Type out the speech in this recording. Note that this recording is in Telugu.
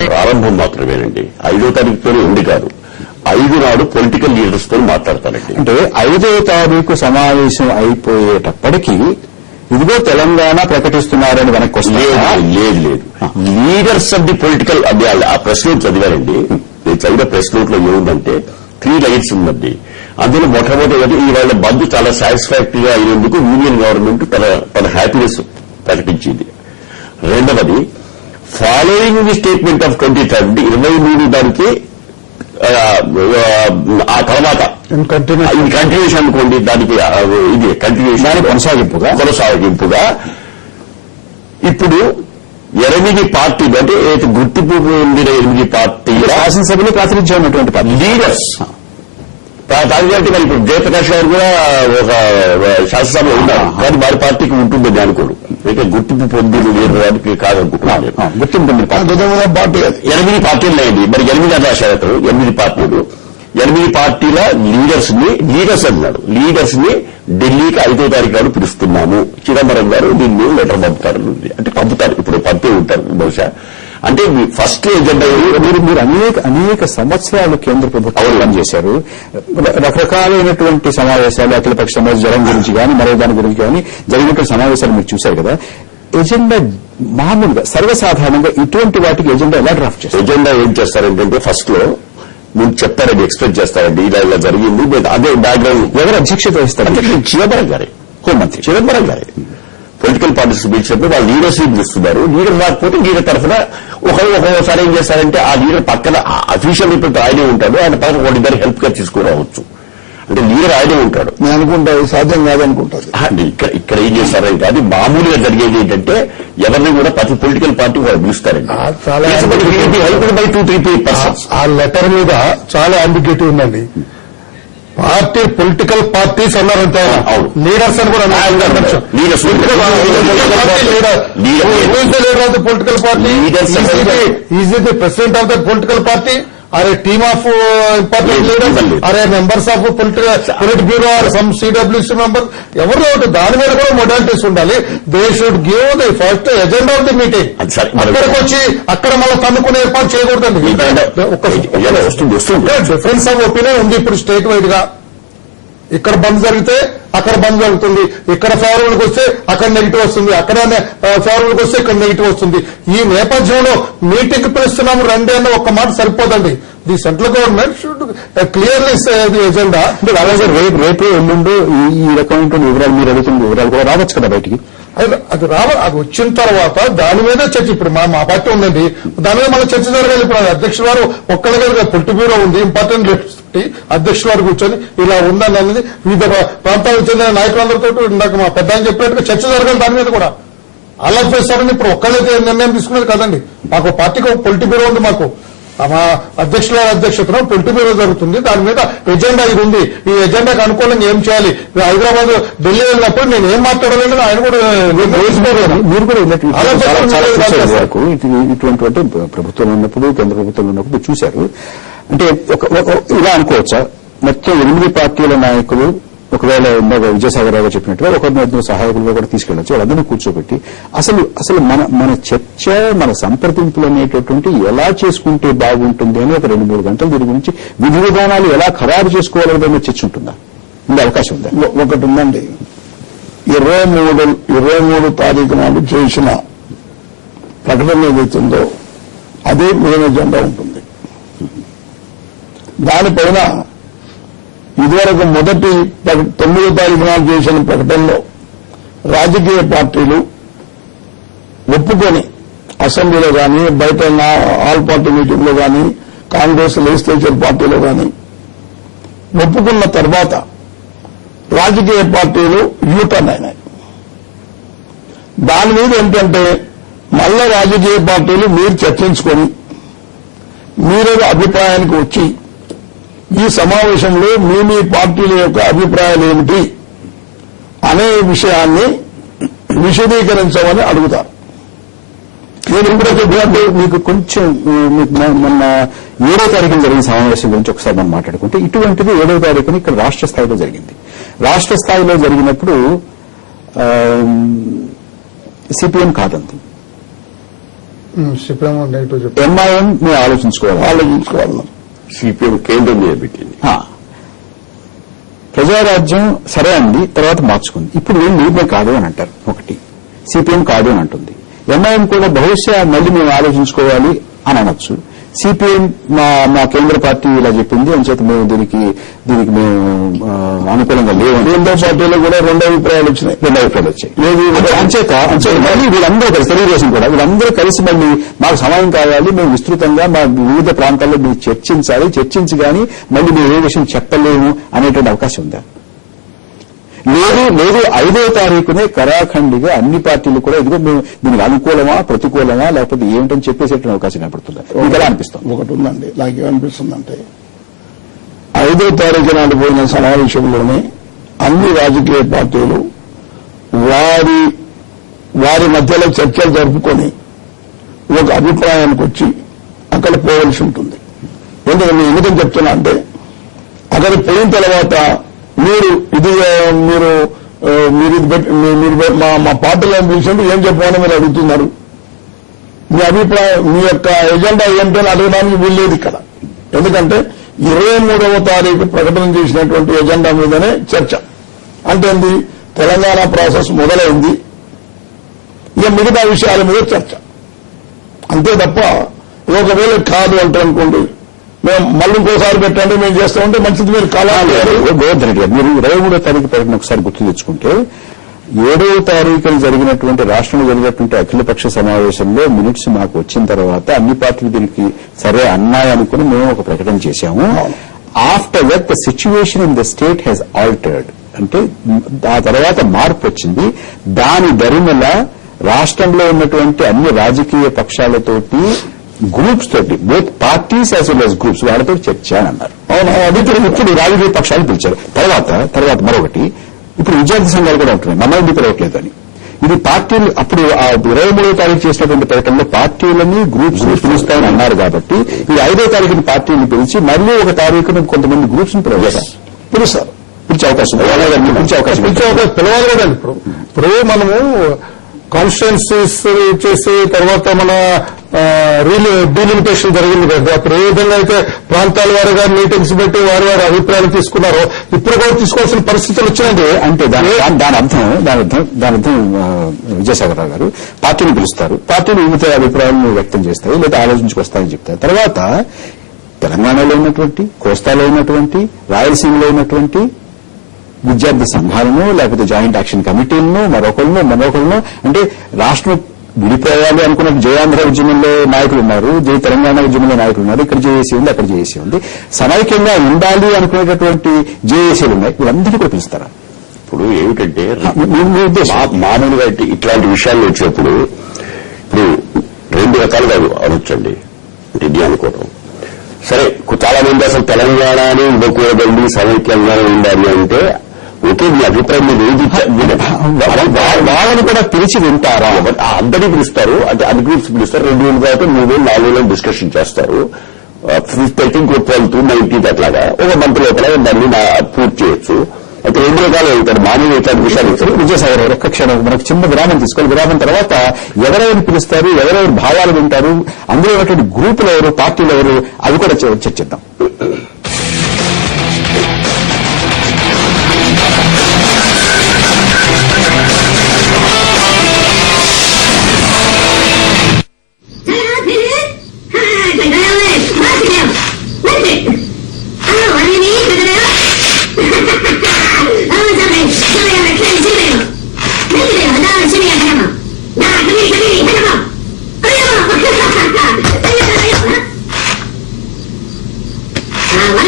ప్రారంభం మాత్రమేనండి. 5వ తారీఖుతోనే ఉంది కాదు, 5 నాడు పొలిటికల్ లీడర్స్ తో మాట్లాడతానండి. అంటే 5వ తారీఖు సమావేశం అయిపోయేటప్పటికీ ఇదిగో తెలంగాణ ప్రకటిస్తున్నారని వెనక్కి వస్తున్నారు. లేదు లీడర్స్ ఆఫ్ ది పొలిటికల్ ఆ ప్రెస్ నోట్ చదివారండి. నేను చదివిన ప్రెస్ నోట్ లో ఏముందంటే 3 లైన్స్ ఉందండి. అందులో మొట్టమొదటి ఇవాళ బంద్ చాలా సాటిస్ఫాక్టరీగా అయినందుకు యూనియన్ గవర్నమెంట్ తన హ్యాపీనెస్ ప్రకటించింది. రెండవది ఫాలోయింగ్ ది స్టేట్మెంట్ ఆఫ్ 23 23 దానికి ఆ తర్వాత కంటిన్యూషన్ అనుకోండి, దానికి ఇది కంటిన్యూషన్ కొనసాగింపుగా ఇప్పుడు 8 పార్టీలు అంటే గుర్తింపు పొందిన 8 పార్టీల శాసనసభలో ప్రాతినిధ్యం ఉన్నటువంటి పార్టీ లీడర్స్ తాజాటి మరి ఇప్పుడు జయప్రకాష్ గారు కూడా ఒక శాసనసభలో ఉన్నారు, కానీ వారి పార్టీకి ఉంటుందని అనుకోడు. అయితే గుర్తింపు పొందిన లీడర్కి కాదనుకుంటున్నాను. గుర్తింపు పొందిన పార్టీ 8 పార్టీలు అయింది. మరి 8 అని రాశారు. 8 పార్టీలు 8 పార్టీల లీడర్స్ అన్నాడు. లీడర్స్ ని ఢిల్లీకి 5వ తారీఖు నాడు పిలుస్తున్నాము. చిదంబరం గారు దీన్ని లెటర్ పంపుతారు. అంటే పంపుతారు, ఇప్పుడు పంపే ఉంటారు బహుశా. అంటే ఫస్ట్ ఎజెండా మీరు అనేక సంవత్సరాలు కేంద్ర ప్రభుత్వం పనిచేశారు. రకరకాలైనటువంటి సమావేశాలు, అఖిలపక్ష సమావేశం జనం గురించి కానీ మరో దాని గురించి కానీ జరిగినటువంటి సమావేశాలు మీరు చూశారు కదా. ఎజెండా మామూలుగా సర్వసాధారణంగా ఇటువంటి వాటికి ఎజెండా ఎలా డ్రాఫ్ట్ చేస్తారు? ఎజెండా ఏం చేస్తారంటే ఫస్ట్ లో ముందు చెప్తారండి, ఎక్స్పెక్ట్ చేస్తారండి ఇలా జరిగింది. అదే బ్యాక్గ్రౌండ్ ఎవరు అధ్యక్షత వహిస్తారు? చిదంబరం గారే, హోంమంత్రి చిదంబరం గారే. పొలిటికల్ పార్టీస్ పిలిచినప్పుడు వాళ్ళు లీడర్స్ పిలుస్తున్నారు. లీడర్ రాకపోతే లీడర్ తరఫున ఒక్కొక్కసారి ఏం చేస్తారంటే ఆ లీడర్ పక్కన అఫీషియల్ ఇప్పుడు ఆయనే ఉంటాడు, ఆయన పక్కన ఒకటిద్దరు హెల్ప్ గా తీసుకురావచ్చు. అంటే లీడర్ ఆయనే ఉంటాడు. నేను అనుకుంటా సాధ్యం కాదనుకుంటాను. ఇక్కడ ఏం చేస్తారంటే అది మామూలుగా జరిగేది ఏంటంటే ఎవరిని కూడా ప్రతి పొలిటికల్ పార్టీ వాళ్ళు పిలుస్తారండి. Help by 2-3 persons. ఆ లెటర్ మీద చాలా అంబిగ్యూటీ ఉందండి. పార్టీ పొలిటికల్ పార్టీస్ అన్నారంటే లీడర్స్ అని కూడా leader of the political party is the president of the political party or a team of important leaders or a members of polit bureau or some CWC members ఎవరు దాని మీద కూడా మొడాలిటీస్ ఉండాలి. They should give the first agenda of the meeting. అక్కడికి వచ్చి అక్కడ మళ్ళీ తన్నుకునే ఏర్పాటు చేయకూడదండి. డిఫరెన్స్ ఆఫ్ ఒపీనియన్ ఉంది ఇప్పుడు స్టేట్ వైడ్ గా. ఇక్కడ బంద్ జరిగితే అక్కడ బంద్ జరుగుతుంది, ఇక్కడ ఫేవరబుల్కి వస్తే అక్కడ నెగిటివ్ వస్తుంది, అక్కడ ఫేవరబుల్కి వస్తే ఇక్కడ నెగిటివ్ వస్తుంది. ఈ నేపథ్యంలో మీటింగ్ పిలుస్తున్నాము రండి అన్న ఒక్క మాట సరిపోదండి. The central government should clearly the agenda. అలాగే రేపు ఎల్లుండి ఈ రకమైన వివరాలు మీరు అడుగుతున్న వివరాలు కూడా రావచ్చు కదా బయటికి. అది వచ్చిన తర్వాత దాని మీద చర్చ. ఇప్పుడు మా పార్టీ ఉందండి, దాని మీద మన చర్చ జరగాలి. ఇప్పుడు అధ్యక్షుల వారు ఒక్కళ్ళగా పొలిట్ బ్యూరో ఉంది, ఇంపార్టెంట్ లీడర్స్ అధ్యక్షుల వారు కూర్చొని ఇలా ఉందని అనేది వివిధ ప్రాంతాలకు చెందిన నాయకులందరితో ఇందాక మా పెద్ద అని చెప్పినట్టుగా చర్చ జరగాలి. దాని మీద కూడా అలా చేస్తారని ఇప్పుడు ఒక్కళ్ళైతే నిర్ణయం తీసుకునేది కదండి. మాకు పార్టీకి ఒక పొలిట్ బ్యూరో ఉంది. మాకు మా అధ్యక్షుల అధ్యక్షతను పొలిట్ బ్యూరో జరుగుతుంది. దాని మీద ఎజెండా ఇది ఉంది. ఈ ఎజెండాకి అనుకూలంగా ఏం చేయాలి. హైదరాబాద్ ఢిల్లీ వెళ్ళినప్పుడు నేను ఏం మాట్లాడలేదు ఆయన కూడా మీరు కూడా ఇటువంటి ప్రభుత్వం ఉన్నప్పుడు కేంద్ర ప్రభుత్వంలో ఉన్నప్పుడు చూశారు. అంటే ఇలా అనుకోవచ్చా, మొత్తం 8 పార్టీల నాయకులు ఒకవేళ ఇందాక విజయసాగరరావు చెప్పినట్టుగా ఒకరిని సహాయకులుగా కూడా తీసుకెళ్లొచ్చు. వాళ్ళందరినీ కూర్చోబెట్టి అసలు మన చర్చ, మన సంప్రదింపులు అనేటటువంటి ఎలా చేసుకుంటే బాగుంటుంది అని ఒక 2-3 గంటలు దీని గురించి విధి విధానాలు ఎలా ఖరారు చేసుకోవాలనే చర్చ ఉంటుందా? ఉండే అవకాశం ఉందా? ఒకటి ఉందండి. 23 తారీఖు నాడు చేసిన ప్రకటన ఏదైతుందో అదే మెయిన్ ఎజెండా ఉంటుంది. దానిపైన ఇదివరకు మొదటి 9వ తారీఖు నాడు చేసిన ప్రకటనలో రాజకీయ పార్టీలు ఒప్పుకొని అసెంబ్లీలో కానీ బయట ఆల్ పార్టీ మీటింగ్ లో కానీ కాంగ్రెస్ లెజిస్లేచర్ పార్టీలో కానీ ఒప్పుకున్న తర్వాత రాజకీయ పార్టీలు యూటర్న్ అయినాయి. దాని మీద ఏంటంటే మళ్ళా రాజకీయ పార్టీలు మీరు చర్చించుకొని మీరేదో అభిప్రాయానికి వచ్చి ఈ సమావేశంలో మీ పార్టీల యొక్క అభిప్రాయాలు ఏమిటి అనే విషయాన్ని విశదీకరించమని అడుగుతారు. నేను ఇప్పుడే చెప్పినట్టు మీకు కొంచెం మొన్న 7వ తారీఖున జరిగిన సమావేశం గురించి ఒకసారి మనం మాట్లాడుకుంటే ఇటువంటిది 7వ తారీఖున ఇక్కడ రాష్ట్ర స్థాయిలో జరిగింది. రాష్ట్ర స్థాయిలో జరిగినప్పుడు సిపిఎం కాదంది, సిపిఎం నెగిటివ్ చెప్పారు. ఎంఐఎం మేము ఆలోచించుకోవాలి. సిపిఎం కేంద్రం మీద పెట్టింది. ప్రజారాజ్యం సరే అండి, తర్వాత మార్చుకుంది. ఇప్పుడు వీళ్ళు కాదు అని అంటారు. ఒకటి సిపిఎం కాదు అని అంటుంది. ఎంఐఎం కూడా బహుశా మళ్ళీ మేము ఆలోచించుకోవాలి అని అనొచ్చు. సిపిఎం మా కేంద్ర పార్టీ ఇలా చెప్పింది అని చేత మేము దీనికి మేము అనుకూలంగా లేవు. కేంద్ర పార్టీలో కూడా రెండు అభిప్రాయాలు వచ్చాయి. అంచేత మళ్ళీ వీళ్ళందరూ కలిసి, తెలుగుదేశం కూడా వీళ్ళందరూ కలిసి మళ్ళీ మాకు సమయం కావాలి, మేము విస్తృతంగా మా వివిధ ప్రాంతాల్లో మీరు చర్చించి కానీ మళ్ళీ మేము ఏ విషయం చెప్పలేము అనేటువంటి అవకాశం ఉందా? లేదు 5వ తారీఖునే కరాఖండిగా అన్ని పార్టీలు కూడా ఇదిగో మేము దీనికి అనుకూలమా ప్రతికూలమా లేకపోతే ఏమిటని చెప్పేసేటువంటి అవకాశం కనపడుతుంది. మీకు ఎలా అనిపిస్తుంది? ఒకటి ఉందండి, నాకేమనిపిస్తుందంటే 5వ తారీఖు నాడు పోయిన సమావేశంలోనే అన్ని రాజకీయ పార్టీలు వారి మధ్యలో చర్చలు జరుపుకొని ఒక అభిప్రాయానికి వచ్చి అక్కడ పోవలసి ఉంటుంది. ఎందుకని చెప్తున్నా అంటే అక్కడ పోయిన తర్వాత మీరు మా పార్టీలో పిలిచినట్టు ఏం చెప్పాలని మీరు అడుగుతున్నారు. మీ అభిప్రాయం, మీ యొక్క ఎజెండా ఏంటని అడగడానికి వీల్లేదు ఇక్కడ. ఎందుకంటే 23వ తారీఖు ప్రకటన చేసినటువంటి ఎజెండా మీదనే చర్చ. అంటే తెలంగాణ ప్రాసెస్ మొదలైంది, ఇక మిగతా విషయాల మీద చర్చ అంతే తప్ప ఒకవేళ కాదు అంటే అనుకోండి మేము మళ్ళీ ఇంకోసారి పెట్టండి మేము చేస్తామంటే మంచిది. మీరు కాలాలు గోవర్ధన్ రెడ్డి గారు, మీరు 23వ తారీఖు ప్రకటన ఒకసారి గుర్తు తెచ్చుకుంటే 7వ తారీఖున జరిగినటువంటి రాష్ట్రంలో జరిగినటువంటి అఖిలపక్ష సమావేశంలో మినిట్స్ మాకు వచ్చిన తర్వాత అన్ని పార్టీలు దీనికి సరే అన్నాయనుకుని మేము ఒక ప్రకటన చేశాము. After that the situation in the state has altered. అంటే ఆ తర్వాత మార్పు వచ్చింది. దాని దరిమిల రాష్ట్రంలో ఉన్నటువంటి అన్ని రాజకీయ పక్షాలతోటి గ్రూప్స్ తోటి, both parties as well as groups, వాళ్ళతో చర్చ అని అన్నారు. ఇప్పుడు రాజకీయ పక్షాలు పిలిచారు. తర్వాత మరొకటి, ఇప్పుడు విద్యార్థి సంఘాలు కూడా ఉంటున్నాయి మమ్మల్ని పిలవట్లేదు అని. ఇది పార్టీలు అప్పుడు ఆ 23వ తారీఖు చేసినటువంటి ప్రకటనలో పార్టీలని గ్రూప్స్ ని పిలుస్తామని అన్నారు. కాబట్టి ఈ 5వ తారీఖున పార్టీని పిలిచి మళ్ళీ 1వ తారీఖున కొంతమంది గ్రూప్స్ ని పిలుస్తారు. పిలిచే అవకాశం పిలవాలి కూడా. ఇప్పుడు మనము కాన్స్టిట్యున్సీస్ చేసి తర్వాత మన డీలిమిటేషన్ జరిగింది కదా. అప్పుడు ఏ విధంగా అయితే ప్రాంతాల వారిగా మీటింగ్స్ పెట్టి వారి అభిప్రాయాలు తీసుకున్నారో ఇప్పుడు కూడా తీసుకోవాల్సిన పరిస్థితులు వచ్చినాయి. అంటే దాని అర్థం విజయసాగరరావు గారు, పార్టీని పిలుస్తారు, పార్టీలు వివిధ అభిప్రాయాలను వ్యక్తం చేస్తాయి లేదా ఆలోచించుకొస్తాయని చెప్తారు. తర్వాత తెలంగాణలో ఉన్నటువంటి, కోస్తాలో ఉన్నటువంటి, రాయలసీమలో ఉన్నటువంటి విద్యార్థి సంఘాలను లేకపోతే జాయింట్ యాక్షన్ కమిటీలను మరొకళ్ళను అంటే రాష్ట్రం విడిపోవాలి అనుకున్న జయాంధ్ర ఉద్యమంలో నాయకులు ఉన్నారు, తెలంగాణ ఉద్యమంలో నాయకులు ఉన్నారు, ఇక్కడ జేఏసీ ఉంది, అక్కడ జేఏసీ ఉంది. సమైక్యంగా ఉండాలి అనుకునేటటువంటి జేఏసీలు ఉన్నాయి. వీళ్ళందరినీ కూడా పిలుస్తారా? ఇప్పుడు ఏమిటంటే మామూలుగా ఇట్లాంటి విషయాలు వచ్చినప్పుడు ఇప్పుడు 2 రకాలుగా అనొచ్చండి. ఇది అనుకోవటం సరే, చాలా మంది అసలు తెలంగాణని ఇవ్వకూడదండి, సమైక్యంగా ఉండాలి అంటే ఓకే, మీ అభిప్రాయం మీరు ఏది వాళ్ళని కూడా పిలిచి వింటారా? అందరినీ పిలుస్తారు, అంటే అన్ని గ్రూప్స్ పిలుస్తారు. 2 రోజులు కాబట్టి 3 రోజులు 4 రోజులు డిస్కషన్ చేస్తారు. 12th 19th అట్లాగా ఒక మంత్ లోపల దాన్ని పూర్తి చేయొచ్చు. అయితే 2 రకాలు వెళ్తారు మామూలుగా ఇట్లాంటి విషయాలు ఇస్తారు. విజయసాగర్ ఒక్క క్షణం మనకు చిన్న విరామం తీసుకోవాలి. విరామం తర్వాత ఎవరెవరు పిలుస్తారు, ఎవరెవరు భావాలు వింటారు, అందులో ఉన్నటువంటి గ్రూపులు ఎవరు, పార్టీలు ఎవరు, అవి కూడా చర్చిద్దాం.